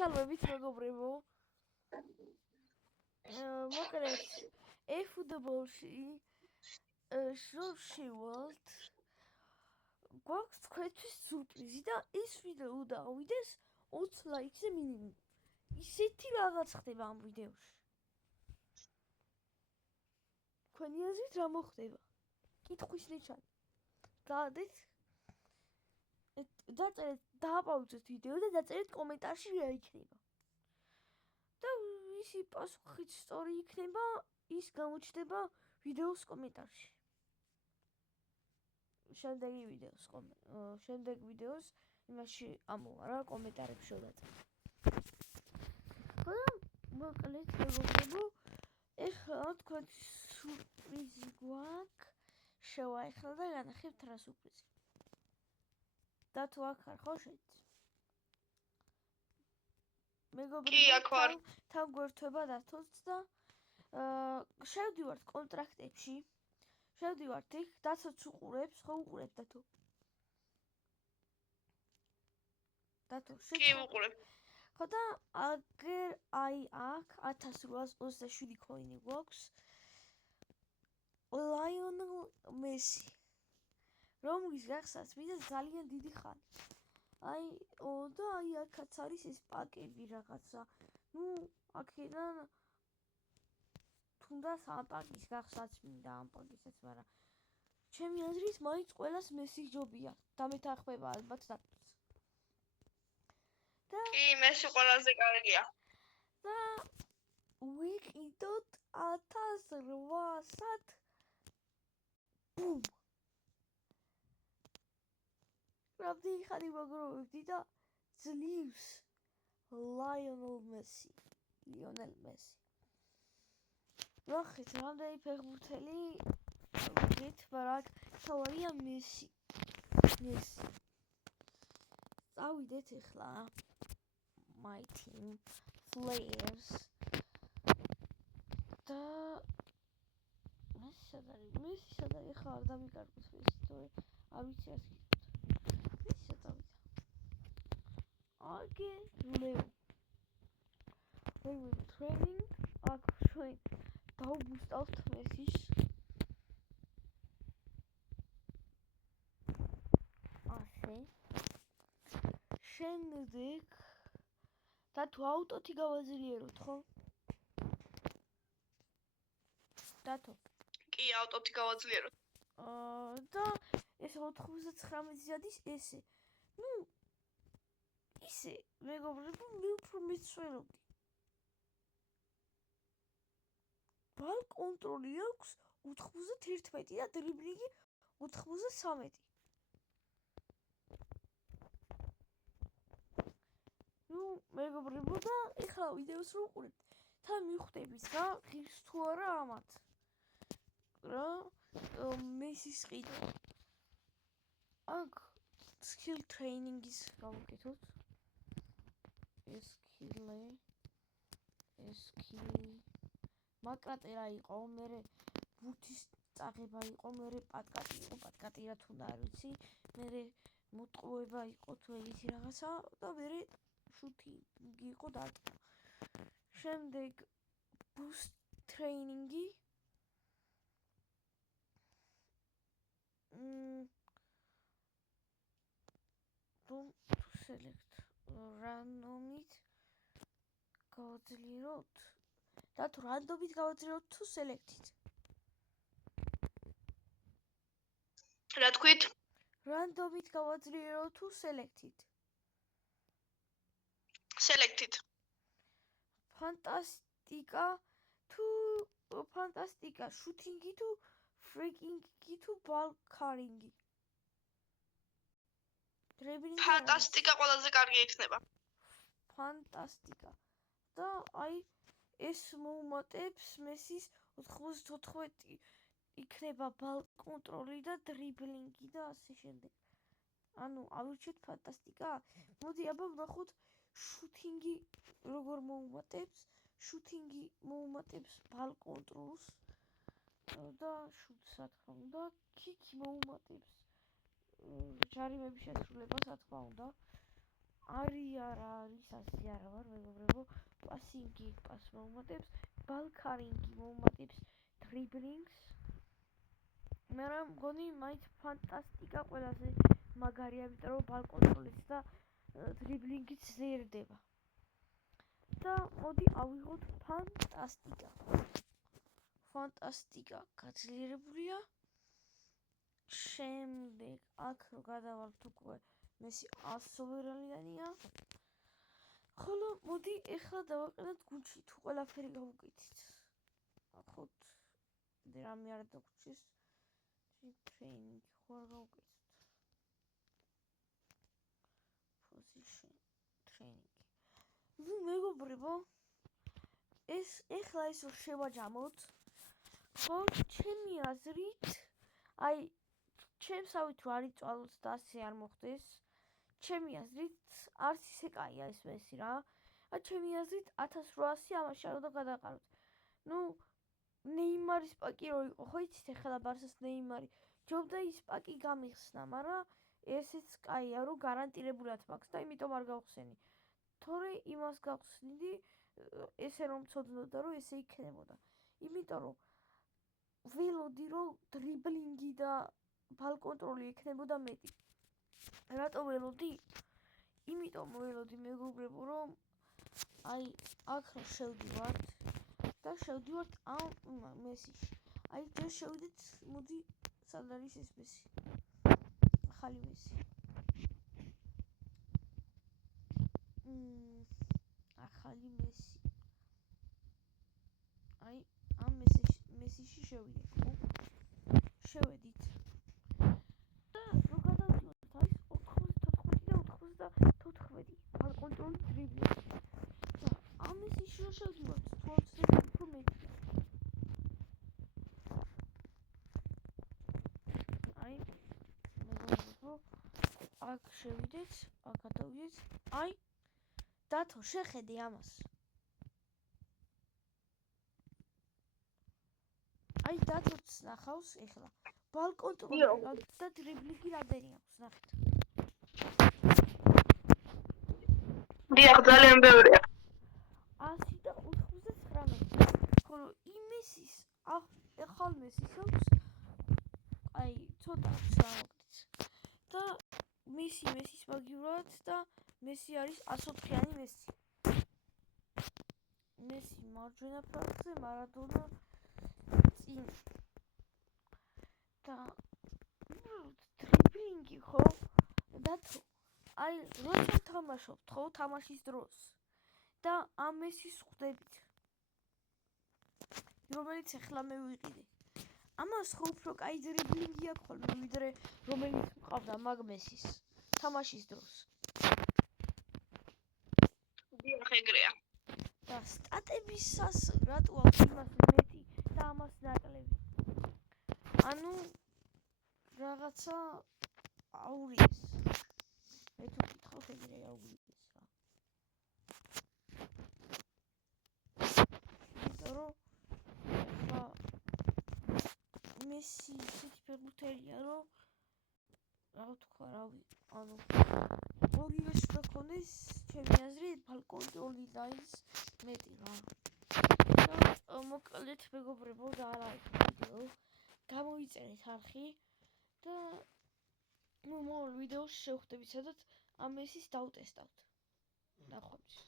ჩალვებით მეგობრებო. მოკლედ eFootball-ში შევშივალთ. გვაქვს თქვენთვის სურპრიზი და ეს ვიდეო დავიდეს 20 ლაიქზე მინიმუმ. ისეთი რაღაც ხდება ამ ვიდეოში. თქვენი აზრით რა მოხდება? კითხვის ნიშანი. გადეთ დაწერეთ, დააპაუზეთ ვიდეო და დაწერეთ კომენტარში რა იქნება. და ვისი პასუხიც სწორი იქნება, ის გამოჩნდება ვიდეოს კომენტარში. შემდეგ ვიდეოს იმაში ამოვა რა კომენტარებში შევდაწერე. მოკლედ მეგობრებო, ეხლა თქვენ სურპრიზი გვაქვს. შევაეხლა და განახებთ რა სურპრიზი. და თუ აქ არ ხო შეც. მეგობრებო, თან გვერდება დათოს და შევდივართ კონტრაქტებში. შევდივართ იქ, დაცოც უყურებს, ხო უყურებ დათო? დათო, კი უყურებ. ხო და აგერ აი აქ 1827 კოინი გვაქვს. ლაიონელ მესი. რომლის გახსოვს, ვიდრე ძალიან დიდი ხანი. აი, და აი აქაც არის ეს პაკები რაღაცა. აქედან თუნდაც ამ პაკის გახსოვს მინდა ამ პაკისაც, მაგრამ ჩემი აზრით მაინც ყველას მესი ჯობია. დამეთანხმება ალბათ დათოს. კი, მესი ყველაზე კარგია. და ვიყიდოთ 1800 ბუმ. რამდენი ხანი მოგროვებდი და ძლივს ლაიონელ მესი. ნახეთ, რამდენი ფეხბურთელი ვიღეთ, მაგრამ თავია მესი. წავიდეთ ახლა my team players და მესი სადარი ხარ არ დამიკარგოს ეს თორე არ ვიცი რა მესი სადავიდა აგე ლეო training აქ ჩვენ დავბუსტავთ მესის ასე შემდეგ და თუ აუტოთი გავაძლიეროთ, ხო? დათო. კი, აუტოთი გავაძლიეროთ. და ეს 99 ზადის ესე. ისე, მეგობრებო, მე უფრო მეცველობდი. ბალ კონტროლი აქვს 91 და დრიბლინგი 93. მეგობრებო და ეხლა ვიდეოს რო უყურებთ, თან მივხვდებით რა, ღირს თუ არა ამათ. რა, მესის ყიდვა. აქ skill training-ის გავუკეთოთ. მაკრატერა იყო, მერე ბურთის წაღება იყო, მერე პატკატი იყო, პატკატი რა თუნდა არ ვიცი, მერე მოტყუება იყო თუ ეგეთი რაღაცა და მერე შუთინგი იყო დარტყმა. შემდეგ boost training-ი. Don't select random-ით გავაძლიეროთ. და თუ random-ით გავაძლიეროთ თუ select-ით? რა თქვით? Random-ით გავაძლიეროთ თუ select-ით? Select-ით. ფანტასტიკა, შუთინგი თუ ფრიკინგი თუ ბალკარინგი. ფანტასტიკა ყველაზე კარგი იქნება. ფანტასტიკა. და აი ეს მოუმატებს მესის 94 იქნება ბალ კონტროლი და დრიბლინგი და ასე შემდეგ. ანუ ავირჩიოთ ფანტასტიკა. მოდი აბა ვნახოთ შუთინგი როგორ მოუმატებს. შუთინგი მოუმატებს ბალ კონტროლს და შუტს რა თქმა უნდა, კიკი მოუმატებს ჯარიმების შესრულებას რა თქმა უნდა. არა არის ასე არა ვარ მეგობრებო პასინგი პას მოუმატებს ბალკარინგი მოუმატებს დრიბლინგს მე რა მგონი მაინც ფანტასტიკა ყველაზე მაგარია იმიტომ რომ ბალკონტროლიც და დრიბლინგიც ზერდება და მოდი ავიღოთ ფანტასტიკა გაძლიერებულია შემდეგ აქ გადავალთ უკვე მესი ასოვერალიანია ხოლო მოდი ეხლა დავაყენოთ გუნდში თუ ყველაფერი გავუკეთით ახოთ რამე არ დაგვრჩის ტრეინინგი ხო არ გავუკეთოთ position training ნუ მეგობრებო ეს ეხლა ეს რომ შევაჯამოთ ხო ჩემი აზრით აი ჩემსავით რომ არ იწვალოთ და ასე არ მოხდეს ჩემი აზრით არც ისე კაია ეს მესი რა ჩემი აზრით 1800 ამაში არ უნდა გადაყაროთ ნუ ნეიმარის პაკი რო იყო ხო იცით ეხლა ბარსას ნეიმარი ჯობდა ის პაკი გამიხსნა მაგრამ ესეც კაია რომ გარანტირებულად მაქვს და იმიტომ არ გავხსენი თორე იმას გავხსნიდი ესე რომ ცოდნოდა რომ ესე იქნებოდა იმიტომ რომ ველოდი რომ დრიბლინგი და ბალკონტროლი ექნებოდა მეტი რატო ველოდი იმიტომ ველოდი მეგობრებო რომ აი აქ რომ შევდივართ და შევდივართ ამ მესიში აი ჯერ შევიდეთ მოდი სად არის ეს მესი ახალი მესი ახალი მესი აი ამ მესიში შევიდეთ ხო შევედით და რო გადავდივართ არის 94 და 94 ბალკონტროლი დრიბლინგი და ამ მესიში რო შევდივართ თუ არ ვცდები უფრო მეტია აი მეგობრებო აქ შევიდეთ აქ გადავიდეთ აი დათო შეხედე ამას აი დათოც ნახავს ეხლა ბალკონტროლი და დრიბლინგი რამდენი აქვს ნახეთ დიახ ძალიან ბევრია 199 ხოლო იმესის ახალ მესის აქვს აი ცოტა სამოგდით და მესის მაგივრად და მესი არის 104-იანი მესი მარჯვენა ფლანგზე მარადონა წინ და დრიბლინგი ხო დათო აი როცა თამაშობთ ხო თამაშის დროს და ამ მესის ხვდებით რომელიც ახლა მე ვიყიდე ამას ხო უფრო კაი დრიბლინგი აქვს ხოლმე ვიდრე რომელიც მყავდა მაგ მესის თამაშის დროს დიახ ეგრეა და სტატებისას რატო აქვს იმას მეტი და ამას ნაკლები ანუ რაღაცა აურიეს მე თუ კითხავ ეგრე აურიეს რა იმიტომ რომ ხა მესი ისეთი ფეხბურთელია რომ რა ვთქვა რავი ანუ ორივეს უნდა ქონდეს ჩემი აზრით ბალკონტროლი და ის მეტი რა და მოკლედ მეგობრებო და არა ვიდეო გამოიწერეთ არხი და ნუ მოულ ვიდეოში შევხვდებით სადაც ამ მესის დავტესტავთ ნახვამდის